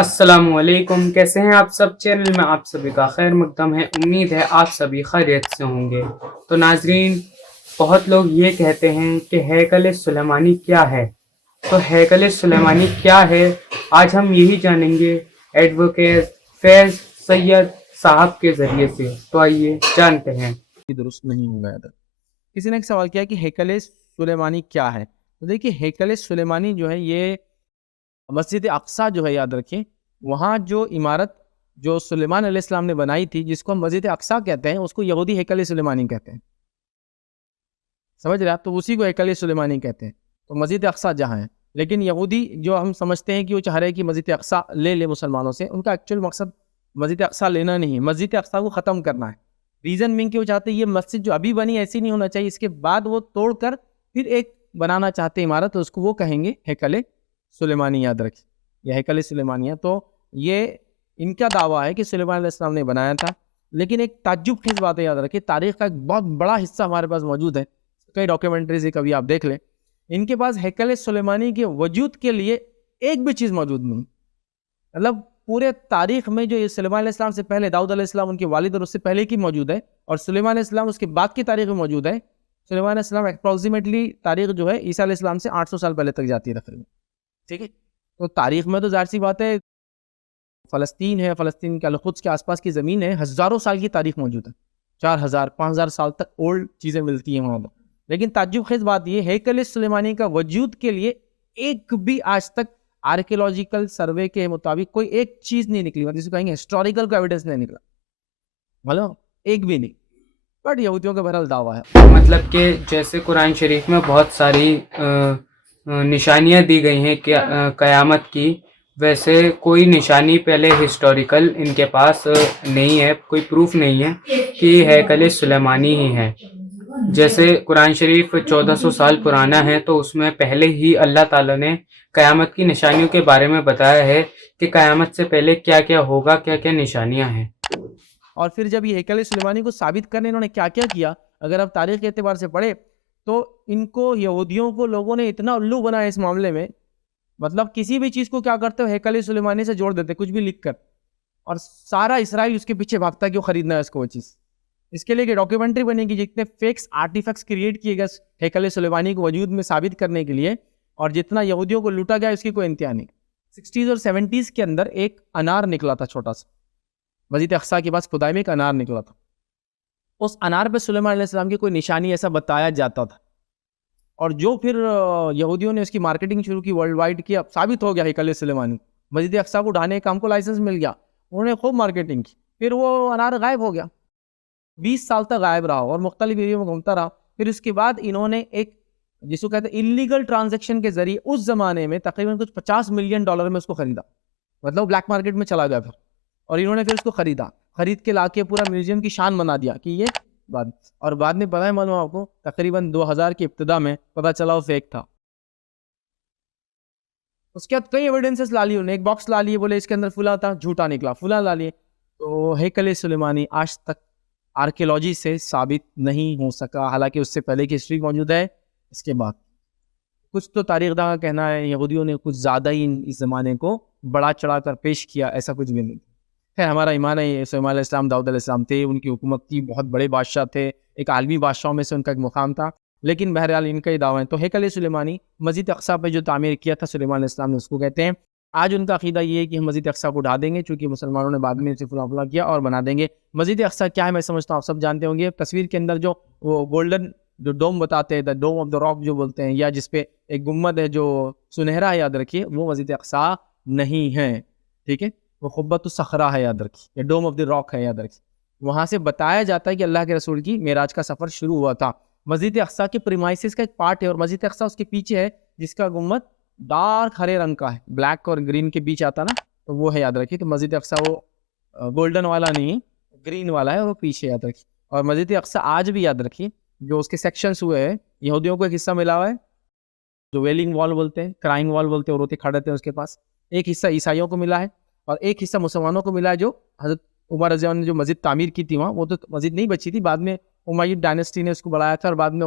السلام علیکم، کیسے ہیں آپ سب؟ چینل میں آپ سبھی کا خیر مقدم ہے۔ امید ہے آپ سبھی خیریت سے ہوں گے۔ تو ناظرین، بہت لوگ یہ کہتے ہیں کہ ہیکل سلیمانی کیا ہے؟ تو ہیکل سلیمانی کیا ہے، آج ہم یہی جانیں گے ایڈوکیٹ فیض سید صاحب کے ذریعے سے۔ تو آئیے جانتے ہیں۔ درست نہیں ہو گیا تھا۔ کسی نے ایک سوال کیا کہ ہیکل سلیمانی کیا ہے؟ تو دیکھیے، ہیکل سلیمانی جو ہے یہ مسجد اقصیٰ جو ہے، یاد رکھیں، وہاں جو عمارت جو سلیمان علیہ السلام نے بنائی تھی، جس کو ہم مسجد اقصیٰ کہتے ہیں، اس کو یہودی ہیکل سلیمانی کہتے ہیں۔ سمجھ رہے آپ؟ تو اسی کو ہیکل سلیمانی کہتے ہیں۔ تو مسجد اقصیٰ جہاں ہے، لیکن یہودی جو ہم سمجھتے ہیں کہ وہ چاہ رہے ہیں کہ مسجد اقصیٰ لے مسلمانوں سے، ان کا ایکچوئل مقصد مسجد اقصیٰ لینا نہیں ہے، مسجد اقصیٰ کو ختم کرنا ہے۔ ریزن مین کہ وہ چاہتے ہیں یہ مسجد جو ابھی بنی ایسی نہیں ہونا چاہیے، اس کے بعد وہ توڑ کر پھر ایک بنانا چاہتے ہیں عمارت، تو اس کو وہ کہیں گے ہیکل سلیمانی، یاد رکھیں، یہ ہیکل سلیمانی ہے۔ تو یہ ان کا دعویٰ ہے کہ سلیمان علیہ السلام نے بنایا تھا، لیکن ایک تعجب خیز بات ہے، یاد رکھیں، تاریخ کا ایک بہت بڑا حصہ ہمارے پاس موجود ہے، کئی ڈاکیومنٹریز ہے، کبھی آپ دیکھ لیں، ان کے پاس ہیکل سلیمانی کے وجود کے لیے ایک بھی چیز موجود نہیں۔ مطلب پورے تاریخ میں جو یہ سلیمان علیہ السلام سے پہلے داؤد علیہ السلام ان کے والد اور اس سے پہلے کی موجود ہے، اور سلیمان علیہ السلام اس کے بعد کی تاریخ میں موجود ہے۔ سلیمان علیہ السلام اپروکسیمیٹلی تاریخ جو ہے عیسیٰ علیہ السلام سے 800 سال پہلے تک جاتی ہے تقریباً، ٹھیک ہے؟ تو تاریخ میں تو ظاہر سی بات ہے، فلسطین ہے، فلسطین کے القدس کے آس پاس کی زمین ہے، ہزاروں سال کی تاریخ موجود ہے، 4000 5000 سال تک اولڈ چیزیں ملتی ہیں وہاں پر۔ لیکن تعجب خیز بات یہ ہیکل سلیمانی کا وجود کے لیے ایک بھی آج تک آرکیولوجیکل سروے کے مطابق کوئی ایک چیز نہیں نکلی، جسے کہیں گے ہسٹوریکل کا ایویڈنس نہیں نکلا، مطلب ایک بھی نہیں، بٹ یہودیوں کا بہرحال دعویٰ ہے۔ مطلب کہ جیسے قرآن شریف میں بہت ساری نشانیاں دی گئی ہیں کہ قیامت کی، ویسے کوئی نشانی پہلے ہسٹوریکل ان کے پاس نہیں ہے، کوئی پروف نہیں ہے کہ یہ ہیکل سلیمانی ہی ہے۔ جیسے قرآن شریف 1400 سال پرانا ہے، تو اس میں پہلے ہی اللہ تعالیٰ نے قیامت کی نشانیوں کے بارے میں بتایا ہے کہ قیامت سے پہلے کیا کیا ہوگا، کیا کیا نشانیاں ہیں۔ اور پھر جب یہ ہیکل سلیمانی کو ثابت کرنے انہوں نے کیا کیا کیا، اگر آپ تاریخ کے اعتبار سے پڑھے تو ان کو یہودیوں کو لوگوں نے اتنا الو بنایا اس معاملے میں، مطلب کسی بھی چیز کو کیا کرتے ہو ہیکل سلیمانی سے جوڑ دیتے، کچھ بھی لکھ کر، اور سارا اسرائیل اس کے پیچھے بھاگتا ہے کہ وہ خریدنا ہے اس کو وہ چیز۔ اس کے لیے کہ ڈاکیومنٹری بنے گی، جتنے فیکس آرٹیفیکٹس کریٹ کیے گئے ہیکل سلیمانی کو وجود میں ثابت کرنے کے لیے، اور جتنا یہودیوں کو لوٹا گیا اس کی کوئی انتہا نہیں۔ 60s اور 70s کے اندر ایک انار نکلا تھا چھوٹا سا، مسجد اقصیٰ کے پاس کھدائی میں ایک انار نکلا تھا، اس انار پہ سلیمان علیہ السلام کی کوئی نشانی ایسا بتایا جاتا تھا، اور جو پھر یہودیوں نے اس کی مارکیٹنگ شروع کی ورلڈ وائڈ کی، اب ثابت ہو گیا ہیکل سلیمانی، مسجد اقصیٰ کو ڈھانے کا ہم کو لائسنس مل گیا، انہوں نے خوب مارکیٹنگ کی، پھر وہ انار غائب ہو گیا، 20 سال تک غائب رہا اور مختلف ایریوں میں گھومتا رہا۔ پھر اس کے بعد انہوں نے ایک جس کو کہتے ہیں انلیگل ٹرانزیکشن کے ذریعے اس زمانے میں تقریباً کچھ $50 ملین میں اس کو خریدا، مطلب بلیک مارکیٹ میں چلا گیا پھر، اور انہوں نے پھر اس کو خرید کے لا کے پورا میوزیم کی شان بنا دیا کہ یہ بات، اور بعد میں پتہ ہے معلوم آپ کو، تقریباً 2000 کی ابتدا میں پتہ چلا وہ فیک تھا۔ اس کے بعد کئی ایویڈنسز لا لی انہوں نے، ایک باکس لا لیے، بولے اس کے اندر فلاں تھا، جھوٹا نکلا، فلاں لا لیے۔ تو ہیکل سلیمانی آج تک آرکیولوجی سے ثابت نہیں ہو سکا، حالانکہ اس سے پہلے کی ہسٹری موجود ہے، اس کے بعد کچھ تو تاریخ داں کا کہنا ہے یہودیوں نے کچھ زیادہ ہی اس زمانے کو بڑا چڑھا کر پیش کیا، ایسا کچھ بھی نہیں۔ خیر ہمارا ایمان ہے سلیمان علیہ السلام، داؤد علیہ السلام تھے، ان کی حکومت کی، بہت بڑے بادشاہ تھے، ایک عالمی بادشاہوں میں سے ان کا ایک مقام تھا، لیکن بہرحال ان کا ہی دعویٰ ہے۔ تو ہیکل سلیمانی مسجد اقصیٰ پہ جو تعمیر کیا تھا سلیمان علیہ السلام نے، اس کو کہتے ہیں۔ آج ان کا عقیدہ یہ ہے کہ ہم مسجد اقصیٰ کو اٹھا دیں گے، چونکہ مسلمانوں نے بعد میں اسے فلاں کیا، اور بنا دیں گے۔ مسجد اقصیٰ کیا ہے میں سمجھتا ہوں آپ سب جانتے ہوں گے، تصویر کے اندر جو وہ گولڈن جو ڈوم بتاتے ہیں، دا ڈوم آف دا راک جو بولتے ہیں، یا جس پہ ایک گنبد ہے جو سنہرا ہے، یاد رکھیے وہ مسجد اقصیٰ نہیں ہے، ٹھیک ہے، وہ قبۃ الصخرہ ہے، یاد رکھیے، یا ڈوم آف دا راک ہے، یاد رکھیے۔ وہاں سے بتایا جاتا ہے کہ اللہ کے رسول کی معراج کا سفر شروع ہوا تھا، مسجد اقصیٰ کے پریمائسز کا ایک پارٹ ہے، اور مسجد اقصیٰ اس کے پیچھے ہے، جس کا گنبد ڈارک ہرے رنگ کا ہے، بلیک اور گرین کے بیچ آتا نا، تو وہ ہے، یاد رکھیے۔ تو مسجد اقصیٰ وہ گولڈن والا نہیں ہے، گرین والا ہے، اور وہ پیچھے، یاد رکھیے۔ اور مسجد اقصیٰ آج بھی یاد رکھیے جو اس کے سیکشنز ہوئے ہیں، یہودیوں کو ایک حصہ ملا ہوا ہے جو ویلنگ وال بولتے ہیں، کرائنگ وال بولتے ہیں، اور روتے کھڑے رہتے ہیں اس کے پاس، ایک حصہ عیسائیوں کو ملا ہے، اور ایک حصہ مسلمانوں کو ملا ہے، جو حضرت عمر رضی اللہ عنہ نے جو مسجد تعمیر کی تھی وہاں، وہ تو مسجد نہیں بچی تھی، بعد میں امویہ ڈائنسٹی نے اس کو بڑھایا تھا، اور بعد میں